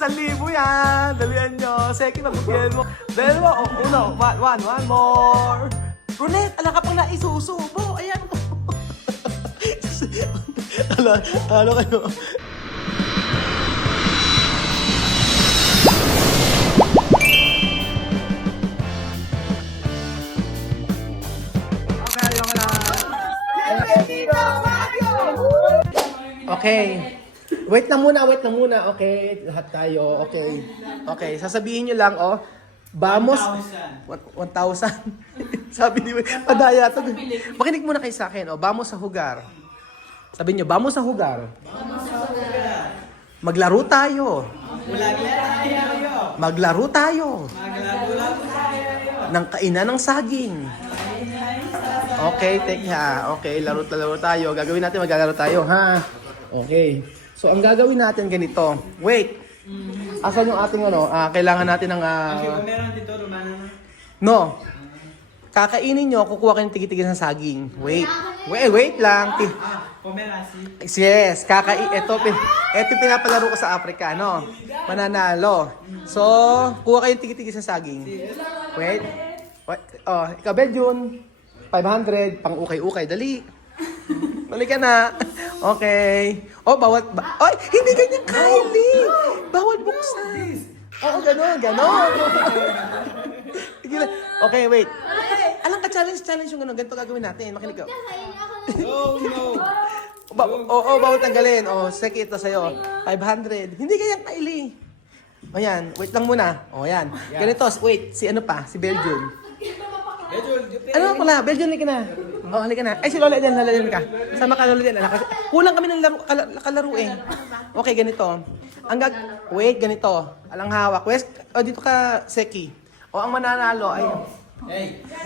1,000 yan. Dalihan nyo. Second, mabigyan mo. Dalawa. O, uno. One more. Brunette, ala ka pang naisusubo. Ayan. Ano kayo? Okay. Wait na muna. Okay, lahat tayo. Okay, sasabihin nyo lang, oh. Vamos. 1,000. Sabi ni padaya to. Makinig muna kayo sa akin, oh. Vamos sa hugar. Sabi nyo, vamos sa hugar. Maglaro tayo. Maglaro tayo. Ng kainan ng saging. Okay, teka. Okay, laro tayo. Gagawin natin, maglalaro tayo, ha? Okay. So, ang gagawin natin ganito. Wait. Asan yung ating ano? Kailangan natin ng... No. Kakainin nyo, kukuha kayo ng tigi-tigi ng saging. Wait lang. Yes. Ito pinapalaro ko sa Africa, no? Mananalo. So, kuha kayo ng tigi-tigi ng saging. Wait. Oh, ikaw, Beljun. 500. Pang ukay-ukay. Dali. Balik ka na. Okay. Oh, bawal... Oy, hindi ganyan, Kylie! Bawal buksan. Oo, ganon. Okay, wait. Alam ka, challenge yung gano'n. Ganito gagawin natin. Makinig ka. No. Bawal tanggalin. Seki ito sa'yo. 500. Hindi ganyan, Kylie. O yan, wait lang muna. O yan. Ganito, wait. Si ano pa? Si Belgium. Ano pala? Belgium, halika na. Halika na. Ay, si Lola din, halika ka. Sama ka, Lola din. Kulang kami ng kalaro eh. Okay, ganito. Wait, ganito. Alang hawak. Dito ka, Seki. Ang mananalo ay...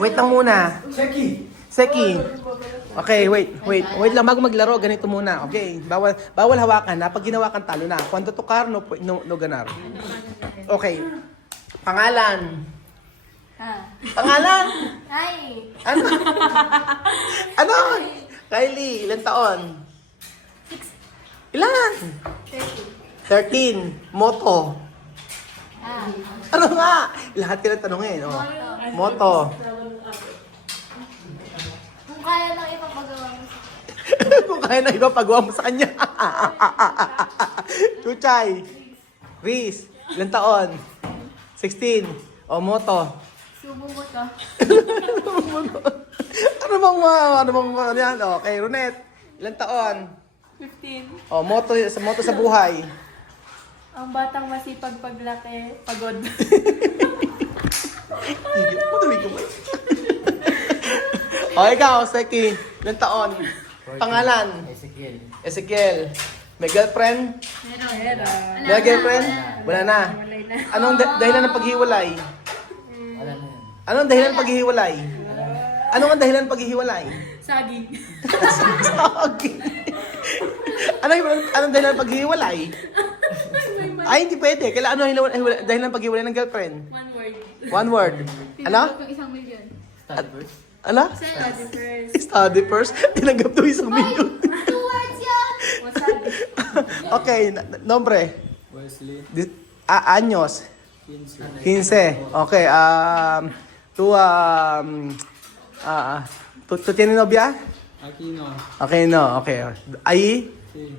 Wait lang muna. Seki. Okay, wait lang. Bago maglaro, ganito muna. Okay, bawal hawakan. Pag ginawakan, talo na. Cuando tocar, no ganar. Okay. Pangalan. Pangalan? Ay! Ano? Kylie, ilan taon? Ilan? 13. Moto. Ano nga? Lahat ka na tanongin. Moto. Kung kaya nang ipapagawa mo sa... Kung kaya na ipapagawa mo sa kanya. Chuchay. Riz, ilan taon? 16. Moto. Subo mo to. Ano bang yan? Okay, Runette. Ilan taon? 15. Moto sa buhay. Ang batang masipag paglaki, pagod. Ikaw, Seki. Ilan taon? Pangalan? Ezekiel. May girlfriend? Meron. May girlfriend? Wala na. Anong dahilan ng paghiwalay? Anong dahilan ng paghihiwalay? Anong ang dahilan ng paghihiwalay? Saging. Saging. Anong dahilan ng paghihiwalay? Ay, hindi pwede. Kailan dahilan ng paghihiwalay ng girlfriend? One word. Ano? Tinanggap yung 1,000,000. Ano? Study first. Study first. Tinanggap to 1,000,000. 2 words yan! Wasabi. Okay, nombre. Wesley. Anyos. 15. Okay, tu tiene novia? Aquino. Okay, no. Okay. Ahí, Sí.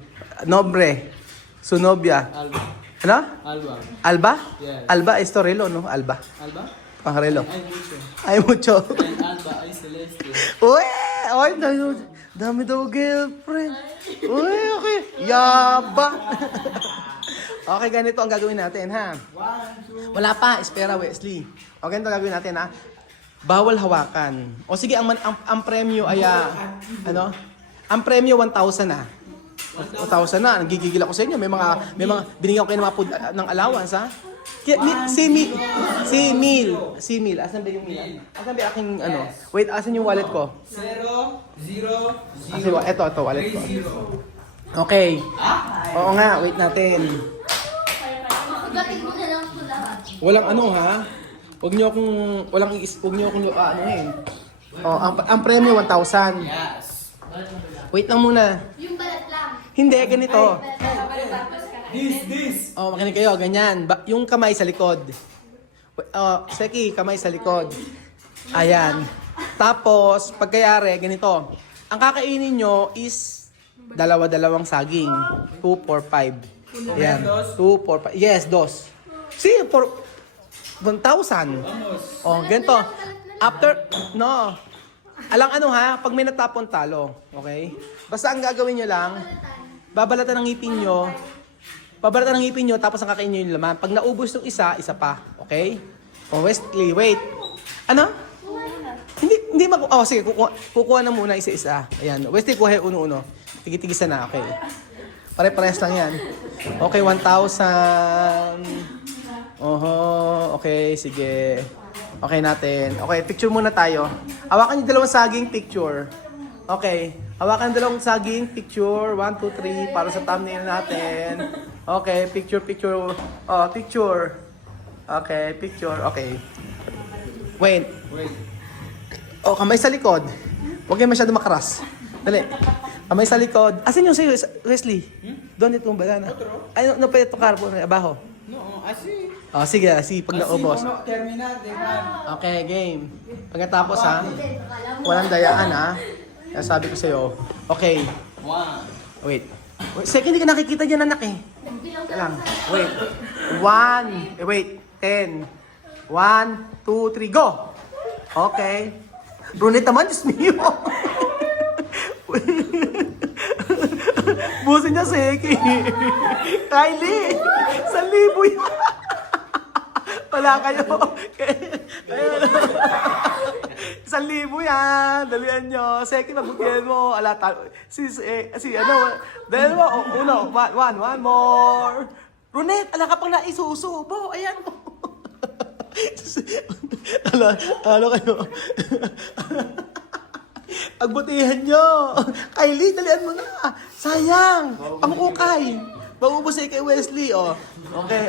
nombre. Su novia. Alba. Ano? Alba. Alba? Yes. Alba es Torrelo, no? Alba. Alba? Pangarelo. Hay mucho. Ay, mucho. En Alba hay Celeste. Uy! Ay, dami daw girlfriend. Uy, okay. Yaba. Okay, ganito ang gagawin natin, ha? Wala pa. Espera, Wesley. Okay, ganito ang gagawin natin, ha? Bawal hawakan. O sige, ang premyo ay, ano? Ang premyo 1,000 na. 1,000 na. Nagigigil ako sa inyo. May mga binigyan ko kayo ng mga ng allowance, ha? Si Mil. Asan ba yung Mil? Asan ba aking, ano? Wait, asan yung wallet ko? 0, 0, 0. Ito, wallet ko. Okay. Oo nga, wait natin. Pagdating mo na lang ito lahat. Walang ano, ha? Huwag niyo akong anuhin. Ang premyo 1,000. Yes. Wait lang muna. Yung balat lang. Hindi, ganito. This. Oh, makinig kayo, ganyan. Yung kamay sa likod. Oh, Seki, kamay sa likod. Ayan. Tapos, pagkayari, ganito. Ang kakainin nyo is dalawa-dalawang saging. 2, 4, 5. Ayan. 2, 4, 5. Yes, dos. See, for 1,000. Oh, ganito. After, no. Alang ano ha, pag may natapon talo. Okay? Basta ang gagawin nyo lang, babalatan ng ngipin nyo. Babalatan ng ngipin nyo, tapos ang kakainin nyo yung laman. Pag naubos yung isa, isa pa. Okay? Oh, Wesley, wait. Ano? Hindi oh, sige, kukuha na muna isa-isa. Ayan. Wesley, kuha yung uno-uno. Tigitigisan na, okay. Pare-parehas lang yan. Okay, 1,000. Oho, okay, sige. Okay natin. Okay, picture muna tayo. Hawakan yung dalawang saging, picture. Okay. Hawakan yung dalawang saging, picture. 1, 2, 3, para sa thumbnail natin. Okay, picture. Oh, picture. Okay, picture. Okay. Wait. Oh, kamay sa likod. Huwag kayo masyado makaras. Dali. Kamay sa likod. Asan yung sa'yo, Wesley? Doon itong banana. Ay, no, pwede ito karpo. Abaho. No, así. Oh, sige, pag naubos. Terminal, Okay, game. Pagkatapos ha, walang dayaan ha. Kaya sabi ko sa'yo, okay. 1. Wait. Second, hindi ka nakikita dyan, anak eh. Teka lang. Wait. 1. Wait. 10. 1, 2, 3, go! Okay. Brunette naman, Diyos mio. Busin niya, Seki. Kylie! 1,000 yan. Wala kayo. 1,000 yan. Dalian nyo. Seki, magbutihan mo. Ala, dahil mo, one more. Brunette, ala ka pang naisusubo. Ayan mo. Ano kayo? Agbutihan nyo. Kylie, dalian mo na. Sayang. Pangukay. Maubos kay Wesley, oh. Okay.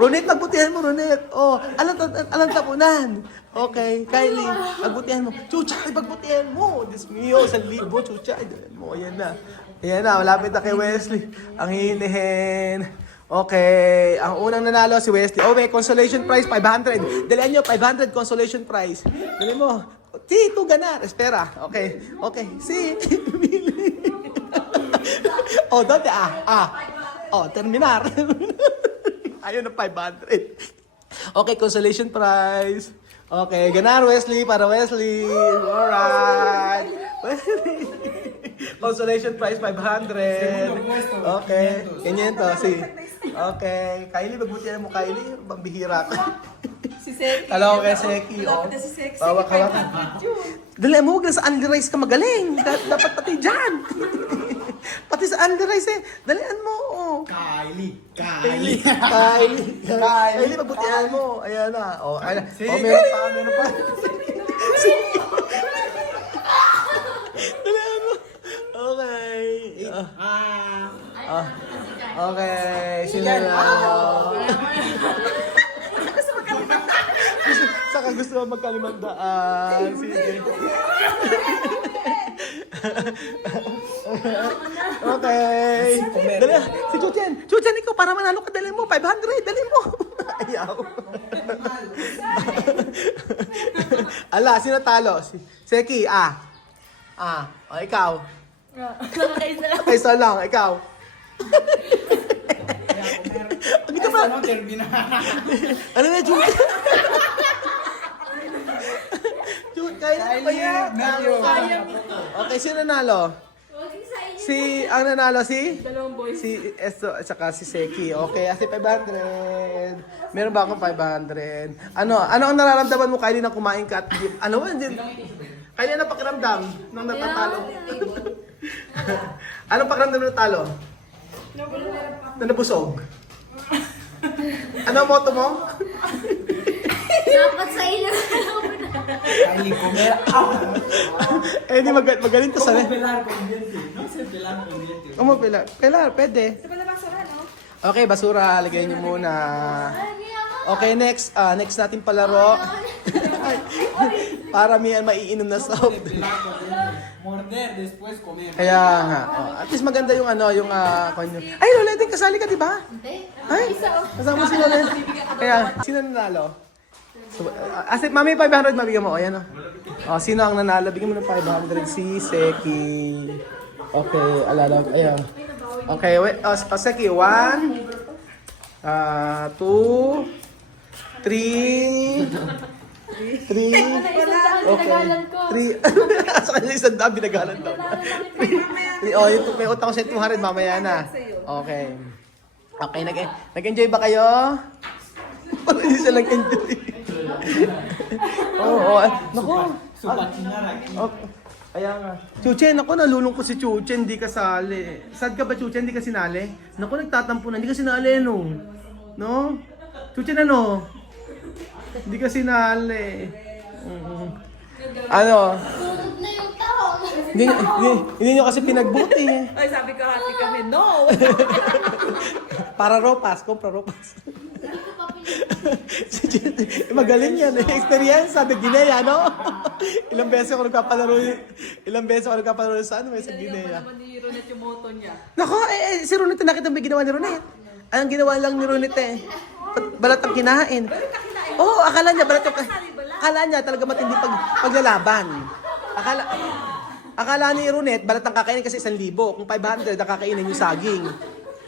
Ronette, magbutihan mo, Ronette. Oh, alang tapunan. Okay, Kylie, magbutihan mo. Chucha, magbutihan mo. Diyos mio, 1,000, chucha. Dalian mo, ayan na, malapit na kay Wesley. Ang hinihin. Okay, ang unang nanalo si Wesley. Oh, may consolation prize, 500. Dalian nyo, 500 consolation prize. Dalian mo. Si, tu ganar. Espera. Okay. Si, Billy. Oh, dote, Oh, terminar. Ayun na 500. Okay, consolation prize. Okay, ganar Wesley para Wesley. Alright. Wesley. Consolation prize 500. Okay, ganyan to. Si. Okay, Kylie, magbutihan mo, Kylie. Pambihira ka. Si Seki. Alam ko kay Seki, oh. Dapat na si Seki. Bawak. Dali mo, huwag na sa Andy Rice ka magaling. Dapat pati dyan. Pati sa Andy Rice eh. Dalian mo, oh. Kylie, magbutihan mo. Ayan na. Oh, meron pa. Dalian mo. Okay. Okay, sino na? Saka gusto mo magkalimandaan. Sige. Okay. Dali, si Chuchen, ikaw para manalo ka, dali mo. 500, dali mo. Ayaw. Ala, sino talo? Seki, o ikaw. Nakakaisa lang. Isa lang, ikaw. Ito ba? Ano na, Chuchen? Kaya pa yan. Okay, sino nanalo? Ang nanalo si? Dalawang boys. Si Esto at saka si Seki. Okay, asi 500. Meron ba akong 500? Ano ang nararamdaman mo, Kylie, na kumain ka at ano ba? Kylie, ano pakiramdam nung natatalo? Anong pakiramdam nung natalo? Na nabusog? Ano ang motto mo? Dapat sa inyo. Kylie, comer. Hindi magaling to sa Pelar convierte. No sé pelar convierte. Pelar, pwede. Okay, basura, lagay niyo muna. Okay, next natin palaro. Para may maiinom na soft. Morder, después comer. Kaya nga. At least maganda yung ano, yung konyo. Ay, Loleting, kasali ka, di ba? Hindi. Ay, kasama si Loleting. Kaya, sino nanalo? So, mami, 500 mabigyan mo. O, yan o. O, sino ang nanalo? Bigyan mo ng 500. Si Seki. Okay, alala. Ayan. Okay, wait. Seki, 1, 2, 3, 3, okay. 3, sa kanya isang daan, binagalan daw. Oh, may utang ko sa 200, mamaya na. Okay. Okay, nag-enjoy ba kayo? Parang hindi siya nag-enjoy. Oo, naku. Sukat sinara. Okay. Kaya nga. Chuchen, ako nalulungkot si Chuchen, hindi kasali. Sad ka ba, Chuchen, hindi ka sinali? Naku, nagtatampo na, hindi ka sinali, no? No? Chuchen, ano? Hindi ka sinali. Ano? Tulog na yung tao. Hindi nyo kasi pinagbuti. Ay, sabi ko hati kami, no! Para ropas, kompra ropas. Hindi ko pa pinag- Magaling yan, experience sa Guinea, no? Ilang beses ako nagpapalaro sa ano, sa Guinea. naman ni Ronet yung moto niya. Nako, si Ronet, nakita mo yung ginawa ni Ronet. Ang ginawa lang ni Ronet balat ang kinain. Oo, akala niya balat yung akala niya talaga matindi paglalaban. Akala ni Ronet balat ang kakainin kasi 1,000. Kung 500 ang kakainin yung saging.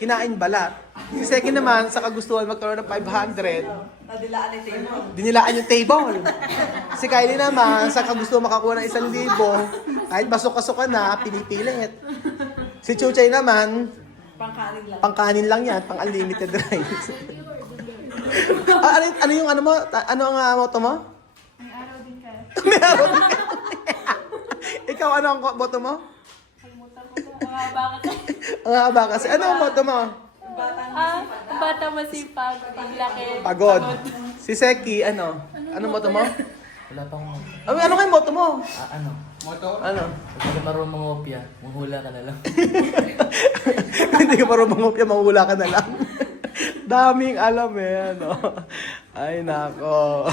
Kinain balat. Si Seki naman sa kagustuhan magkaroon ng 500, Nadilaan ni Tino. dinilaan yung table. Si Kylie naman sa kagustuhan makakuha ng 1,000, kahit basok-kasokan na, pinipilit. Si Chuchay naman, Pangkanin lang. pangkanin lang yan, pang unlimited rice. Ano yung ano mo? Ano ang moto mo? May araw din ka. May araw din ka. Ikaw, ano ang moto mo? Kalimutan ko ba? Mga baka ka. Ang haba kasi. Ano ang moto mo? Batang masipag. Paglaki. Pagod. Si Seki, ano? Ano moto mo? Wala pang Ano nga yung moto mo? ano, Motor? Ano? pag marunong mangopya, manghula ka na lang. Hindi ka marunong mangupya, mahula ka na lang. Daming alam eh, ano. Ay, nako.